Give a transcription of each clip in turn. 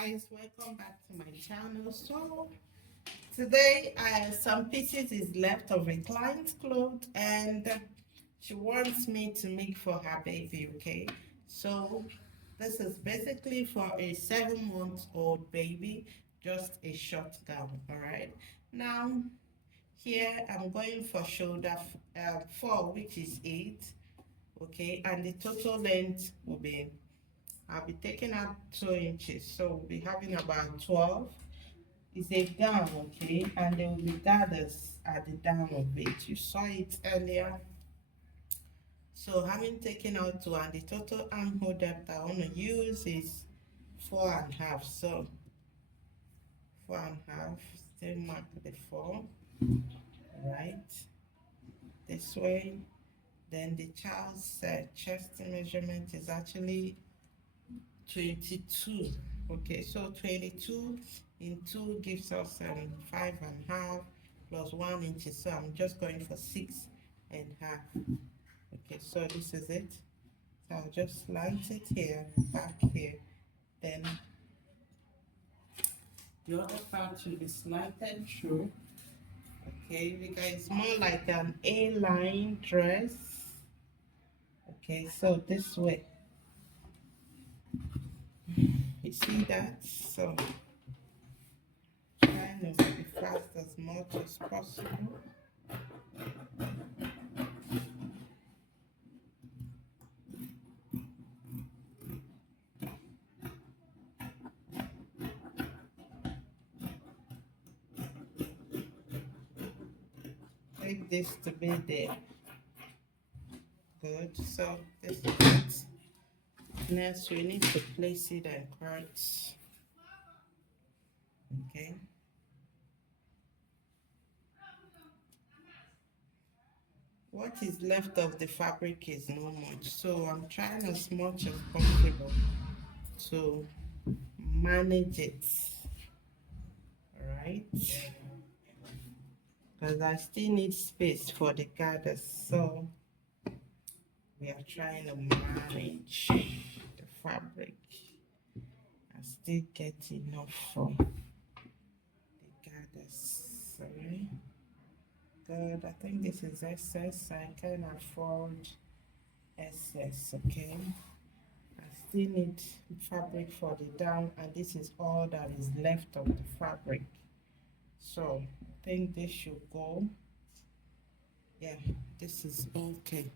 guys, welcome back to my channel. So today some pieces is left of a client's clothes and she wants me to make for her baby. Okay, so this is basically for a 7-month-old baby, just a short gown. All right, now here I'm going for shoulder 4, which is 8. Okay, and the total length will be, I'll be taking out 2 inches, so we'll be having about 12. It's a gown, okay, and there will be gathers at the down of it. You saw it earlier. So having taken out 2, and the total armhole depth I want to use is 4.5. So 4.5, still mark the 4, right? This way. Then the child's chest measurement is actually 22. Okay, so 22 in 2 gives us 5.5 plus 1 inch, so I'm just going for 6.5. Okay, so this is it. So I'll just slant it here, back here, then the other part will be slanted through. Okay, because it's more like an A-line dress. Okay, so this way, you see that? So trying to be fast as much as possible. Take this to be there. Good. So this is it. Next, we need to place it and cut. Okay. What is left of the fabric is not much, so I'm trying as much as possible to manage it. Alright, because I still need space for the gathers, so we are trying to manage the fabric and still get enough for the gathers. Sorry. Good. I think this is excess. I can afford excess. Okay, I still need fabric for the down, and this is all that is left of the fabric, so I think this should go. Yeah, this is okay.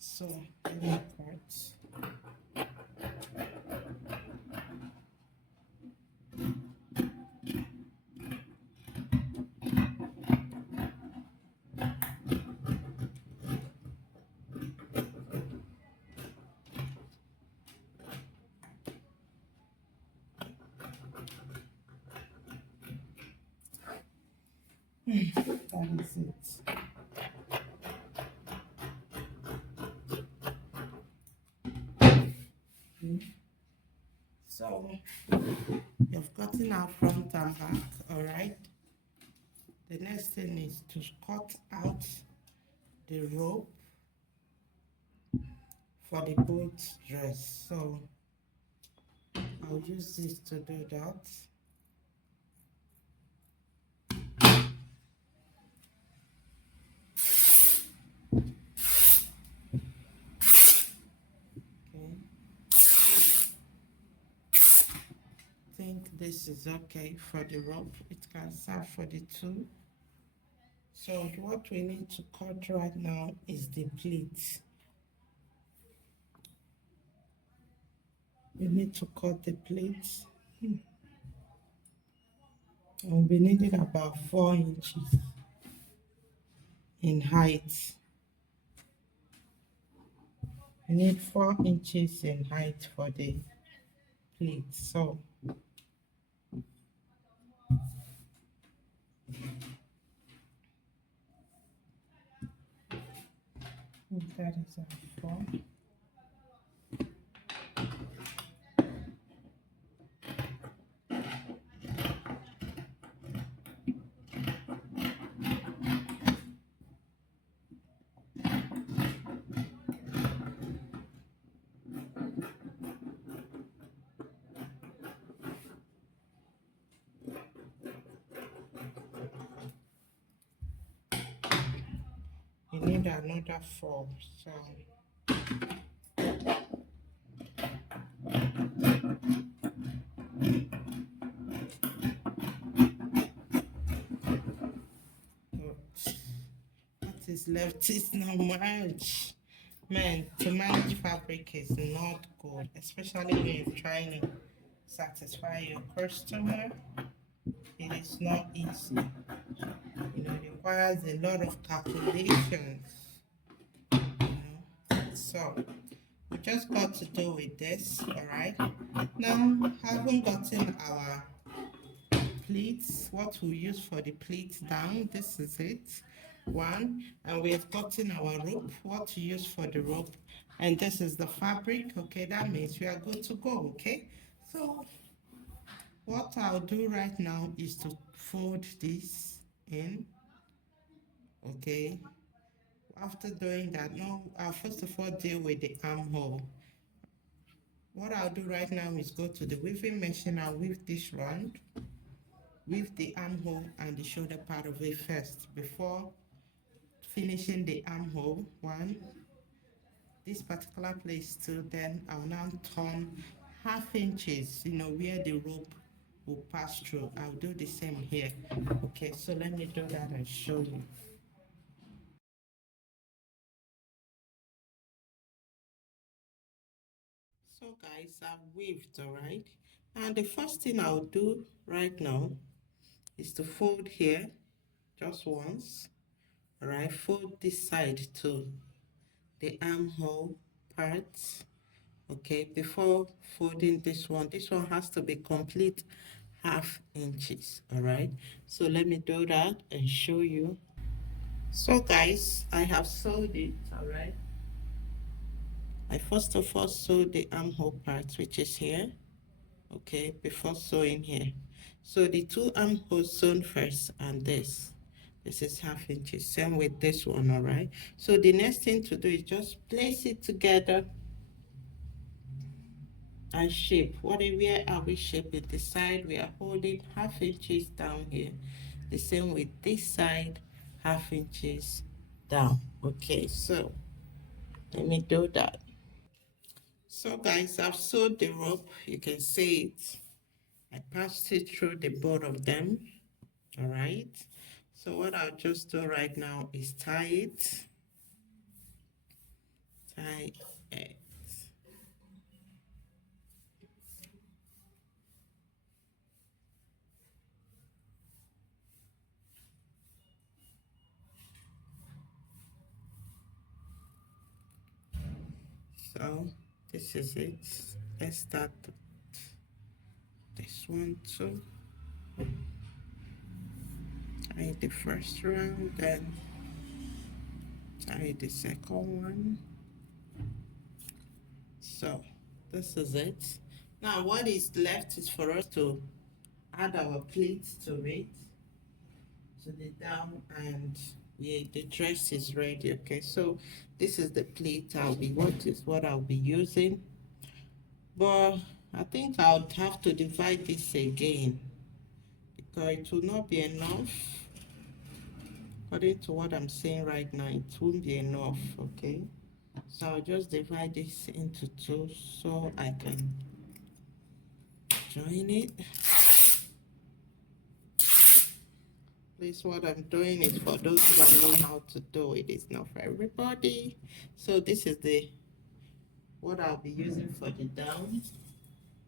So let me cut. That is it. So you've gotten our front and back. All right, the next thing is to cut out the rope for the boat dress. So I'll use this to do that. Think this is okay for the rope. It can serve for the two. So what we need to cut right now is the pleats. We need to cut the pleats. And we need it about 4 inches in height. We need 4 inches in height for the pleats. So that is our 4. another 4. So what is left is not much. Man, to manage fabric is not good, especially when you're trying to satisfy your customer. It is not easy. It requires a lot of calculations. So we just got to do with this, all right? Now, having gotten our pleats, what we use for the pleats down, this is it. One, and we have gotten our rope, what to use for the rope, and this is the fabric. Okay, that means we are good to go. Okay, so what I'll do right now is to fold this in. Okay, after doing that, now I'll first of all deal with the armhole. What I'll do right now is go to the weaving machine and weave this round, weave the armhole and the shoulder part of it first before finishing the armhole. One, this particular place too, then I'll now turn half inches, where the rope will pass through. I'll do the same here. Okay, so let me do that and show you. So guys, I've weaved, all right? And the first thing I'll do right now is to fold here just once, all right? Fold this side to the armhole part, okay? Before folding this one has to be complete half inches, all right? So let me do that and show you. So guys, I have sewed it, all right? I first of all sewed the armhole part, which is here, okay, before sewing here. So the two armholes sewn first, and this is half inches, same with this one, all right? So the next thing to do is just place it together and shape. Where are we shaping? The side we are holding half inches down here, the same with this side, half inches down. Okay, so let me do that. So guys, I've sewed the rope, you can see it. I passed it through the both of them, all right? So what I'll just do right now is tie it, tie it. So this is it. Let's start this one too. Tie the first round, then tie the second one. So this is it. Now what is left is for us to add our pleats to it, to the down, and the dress is ready. Okay, so this is the pleat what I'll be using, but I think I'll have to divide this again because it will not be enough. According to what I'm saying right now, it won't be enough. Okay, so I'll just divide this into two so I can join it. This what I'm doing is for those who don't know how to do it. It's not for everybody. So this is what I'll be using for the down.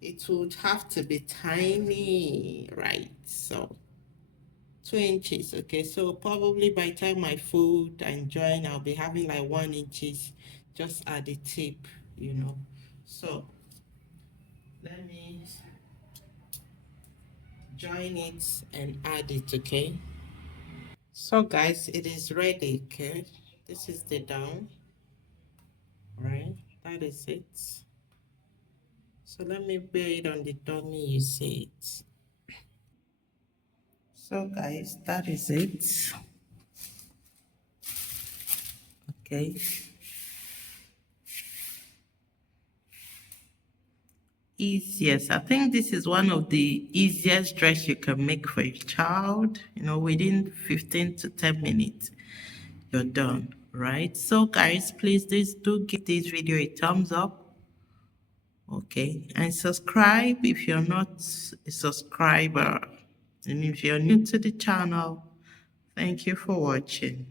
It would have to be tiny, right? So 2 inches. Okay, so probably by the time I fold and join, I'll be having like 1 inches just at the tip, So let me join it and add it. Okay, so guys, it is ready. Okay, this is the down, right? That is it. So let me bear it on the dummy, you see it. So guys, that is it. Okay, easiest. I think this is one of the easiest dress you can make for your child. Within 15 to 10 minutes, you're done. right? So guys, please do give this video a thumbs up, okay, and subscribe if you're not a subscriber, and if you're new to the channel, thank you for watching.